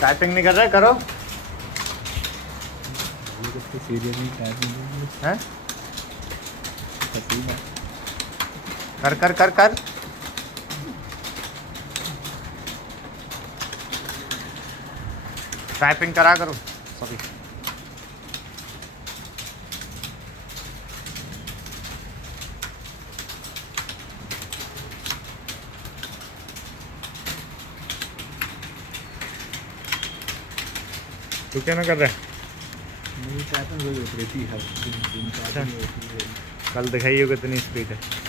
Typing नहीं कर रहे, करो। सीरियस नहीं टाइपिंग हैं? है। कर कर कर कर। टाइपिंग करा करो। सॉरी। तू क्या ना कर रहा है? मेरी टाइपिंग रोज होती रहती है, हर दिन टाइपिंग होती है। कल दिखाइए कितनी स्पीड है।